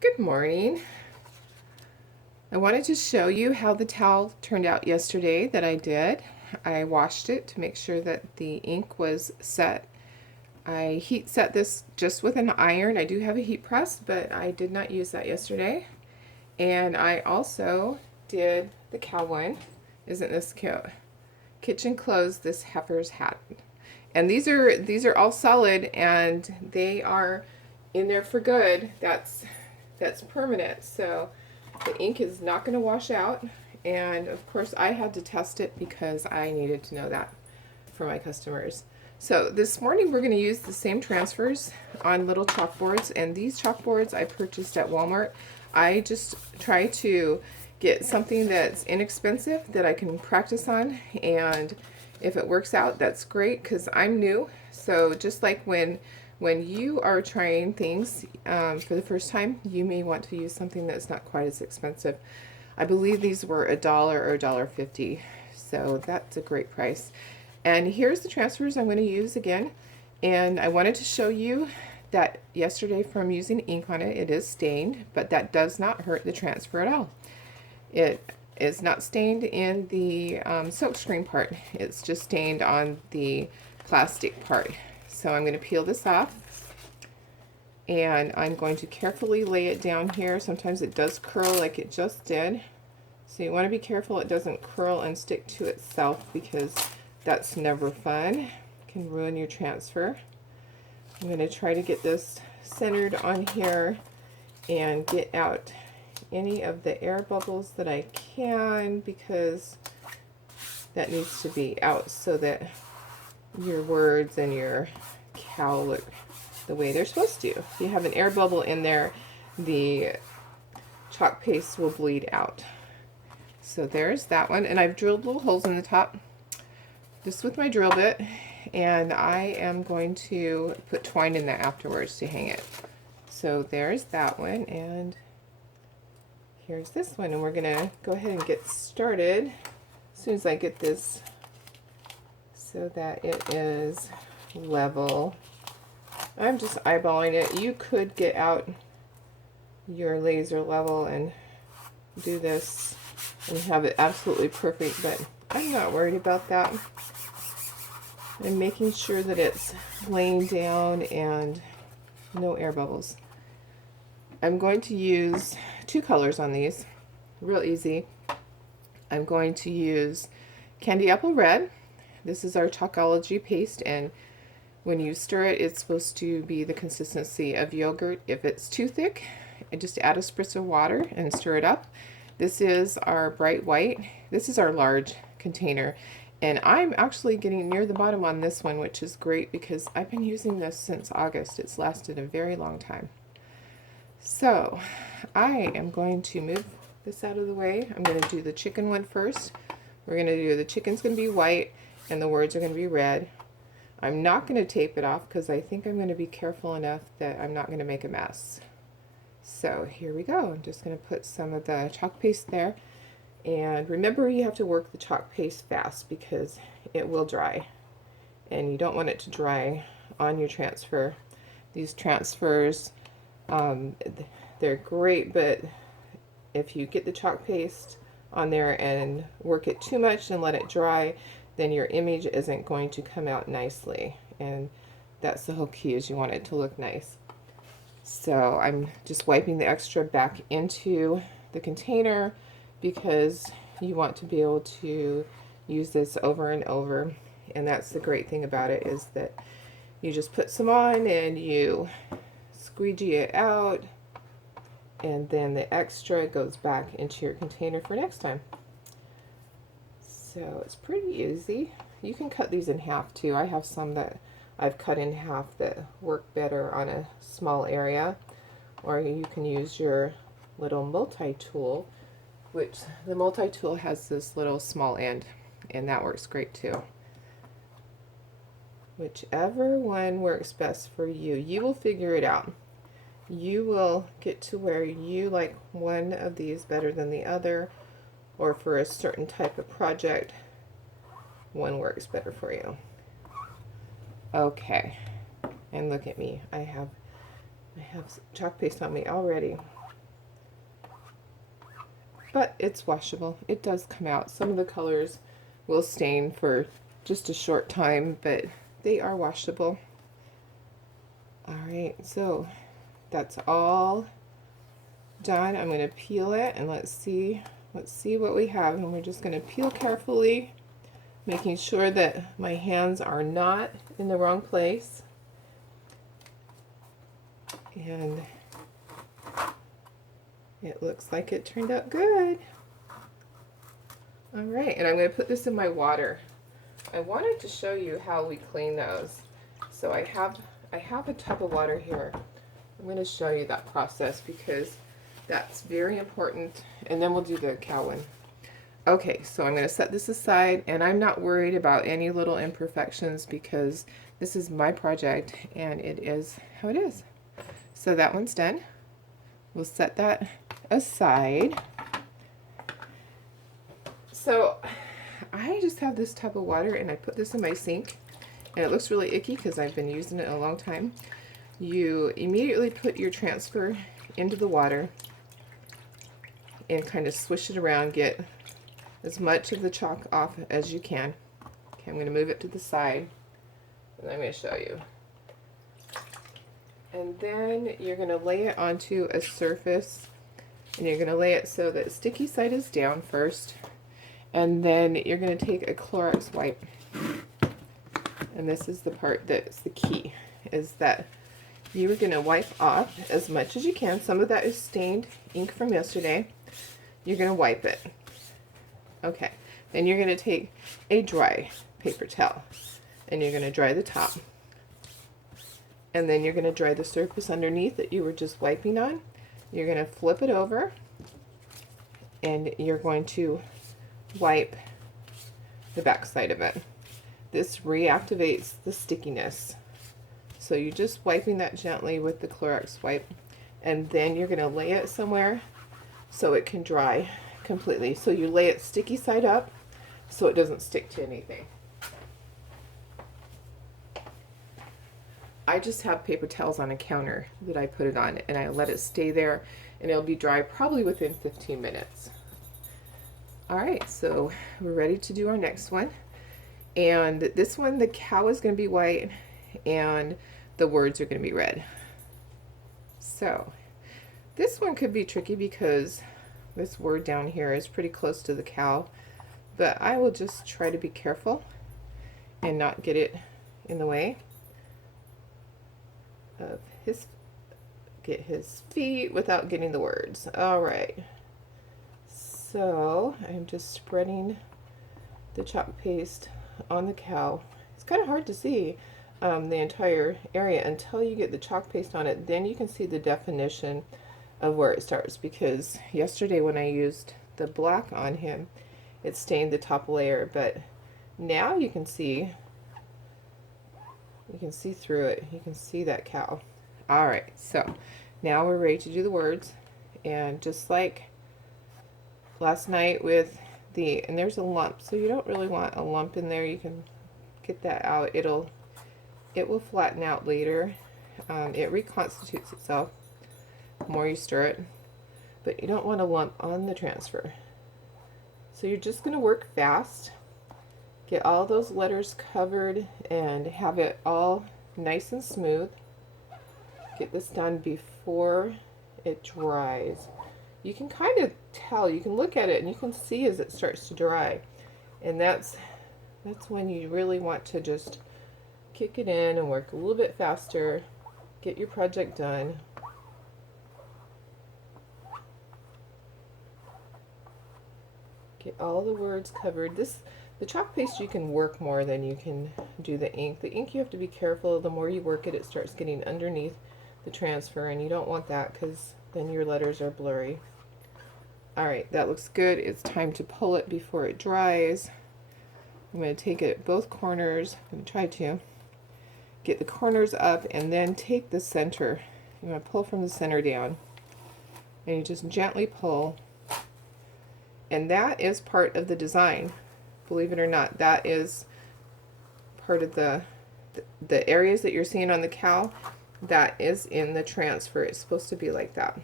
Good morning. I wanted to show you how the towel turned out yesterday that I did. I washed it to make sure that the ink was set. I heat set this just with an iron. I do have a heat press, but I did not use that yesterday. And I also did the cow one. Isn't this cute? Kitchen clothes, this heifer's hat. And these are all solid and they are in there for good. That's permanent. So the ink is not going to wash out, and of course I had to test it because I needed to know that for my customers. So this morning we're going to use the same transfers on little chalkboards, and these chalkboards I purchased at Walmart. I just try to get something that's inexpensive that I can practice on, and if it works out, that's great because I'm new. So just like when you are trying things for the first time, you may want to use something that's not quite as expensive. I believe these were $1 or $1.50, so that's a great price. And here's the transfers I'm going to use again. And I wanted to show you that yesterday from using ink on it, it is stained, but that does not hurt the transfer at all. It is not stained in the silk screen part. It's just stained on the plastic part. So I'm going to peel this off, and I'm going to carefully lay it down here. Sometimes it does curl like it just did. So you want to be careful it doesn't curl and stick to itself, because that's never fun. It can ruin your transfer. I'm going to try to get this centered on here and get out any of the air bubbles that I can, because that needs to be out so that your words and your cow look the way they're supposed to. If you have an air bubble in there, the chalk paste will bleed out. So there's that one, and I've drilled little holes in the top just with my drill bit, and I am going to put twine in that afterwards to hang it. So there's that one, and here's this one, and we're gonna go ahead and get started as soon as I get this so that it is level. I'm just eyeballing it. You could get out your laser level and do this and have it absolutely perfect, but I'm not worried about that. I'm making sure that it's laying down and no air bubbles. I'm going to use two colors on these, real easy. I'm going to use Candy Apple Red. This is our Chalkology paste, and when you stir it, it's supposed to be the consistency of yogurt. If it's too thick, just add a spritz of water and stir it up. This is our bright white. This is our large container, and I'm actually getting near the bottom on this one, which is great because I've been using this since August. It's lasted a very long time. So I am going to move this out of the way. I'm going to do the chicken one first. We're going to do the chicken's going to be white and the words are going to be red. I'm not going to tape it off because I think I'm going to be careful enough that I'm not going to make a mess. So here we go. I'm just going to put some of the chalk paste there. And remember, you have to work the chalk paste fast because it will dry. And you don't want it to dry on your transfer. These transfers, they're great, but if you get the chalk paste on there and work it too much and let it dry, then your image isn't going to come out nicely. And that's the whole key, is you want it to look nice. So I'm just wiping the extra back into the container because you want to be able to use this over and over. And that's the great thing about it, is that you just put some on and you squeegee it out, and then the extra goes back into your container for next time. So it's pretty easy. You can cut these in half too. I have some that I've cut in half that work better on a small area, or you can use your little multi-tool, which the multi-tool has this little small end, and that works great too. Whichever one works best for you, you will figure it out. You will get to where you like one of these better than the other, or for a certain type of project, one works better for you. Okay, and look at me. I have chalk paste on me already. but it's washable. It does come out. Some of the colors will stain for just a short time, but they are washable. All right, so that's all done. I'm going to peel it and let's see what we have. And we're just going to peel carefully, making sure that my hands are not in the wrong place. And it looks like it turned out good. All right, and I'm going to put this in my water. I wanted to show you how we clean those. So I have a tub of water here. I'm going to show you that process because that's very important, and then we'll do the cow one. Okay, so I'm going to set this aside, and I'm not worried about any little imperfections because this is my project and it is how it is. So that one's done. We'll set that aside. So I just have this tub of water and I put this in my sink, and it looks really icky because I've been using it a long time. You immediately put your transfer into the water and kind of swish it around, get as much of the chalk off as you can. Okay, I'm going to move it to the side and I'm going to show you. And then you're going to lay it onto a surface, and you're going to lay it so that sticky side is down first, and then you're going to take a Clorox wipe. And this is the part that's the key, is that you are going to wipe off as much as you can. Some of that is stained ink from yesterday. You're going to wipe it. Okay, then you're going to take a dry paper towel and you're going to dry the top. And then you're going to dry the surface underneath that you were just wiping on. You're going to flip it over and you're going to wipe the back side of it. This reactivates the stickiness. So you're just wiping that gently with the Clorox wipe, and then you're going to lay it somewhere so it can dry completely. So you lay it sticky side up so it doesn't stick to anything. I just have paper towels on a counter that I put it on, and I let it stay there, and it'll be dry probably within 15 minutes. All right, so we're ready to do our next one. And this one, the cow is going to be white and the words are going to be red. So this one could be tricky because this word down here is pretty close to the cow, but I will just try to be careful and not get it in the way of get his feet without getting the words. All right, so I'm just spreading the chalk paste on the cow. It's kind of hard to see the entire area until you get the chalk paste on it. Then you can see the definition of where it starts, because yesterday when I used the black on him, it stained the top layer, but now you can see through it. You can see that cow. All right, so now we're ready to do the words, and just like last night with and there's a lump, so you don't really want a lump in there. You can get that out. It will flatten out later. It reconstitutes itself the more you stir it, but you don't want a lump on the transfer. So you're just going to work fast, get all those letters covered and have it all nice and smooth. Get this done before it dries. You can kind of tell, you can look at it and you can see as it starts to dry, and that's when you really want to just kick it in and work a little bit faster, get your project done. Get all the words covered. The chalk paste, you can work more than you can do the ink. The ink you have to be careful. The more you work it, it starts getting underneath the transfer, and you don't want that because then your letters are blurry. All right, that looks good. It's time to pull it before it dries. I'm going to take it at both corners. I'm going to try to get the corners up and then take the center. You want to pull from the center down, and you just gently pull. And that is part of the design. Believe it or not, that is part of the areas that you're seeing on the cow. That is in the transfer. It's supposed to be like that.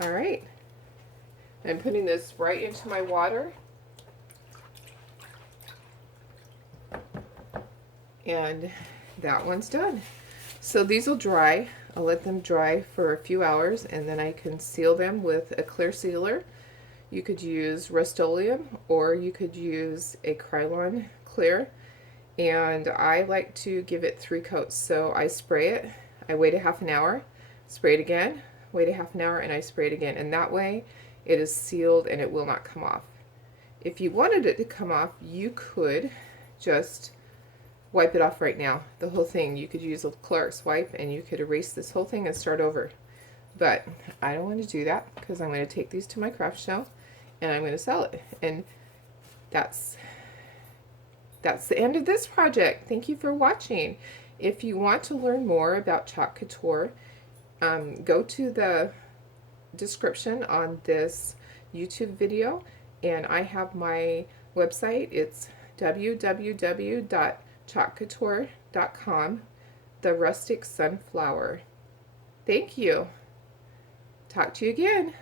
All right. I'm putting this right into my water. And that one's done. So these will dry. I'll let them dry for a few hours and then I can seal them with a clear sealer. You could use Rust-Oleum or you could use a Krylon clear. And I like to give it 3 coats. So I spray it, I wait a half an hour, spray it again, wait a half an hour, and I spray it again. And that way it is sealed and it will not come off. If you wanted it to come off, you could just wipe it off right now. The whole thing. You could use a Clorox wipe and you could erase this whole thing and start over. But I don't want to do that because I'm going to take these to my craft show and I'm going to sell it. And that's the end of this project. Thank you for watching. If you want to learn more about Chalk Couture, go to the description on this YouTube video and I have my website. It's www.chalkcouture.com, the rustic sunflower. Thank you. Talk to you again.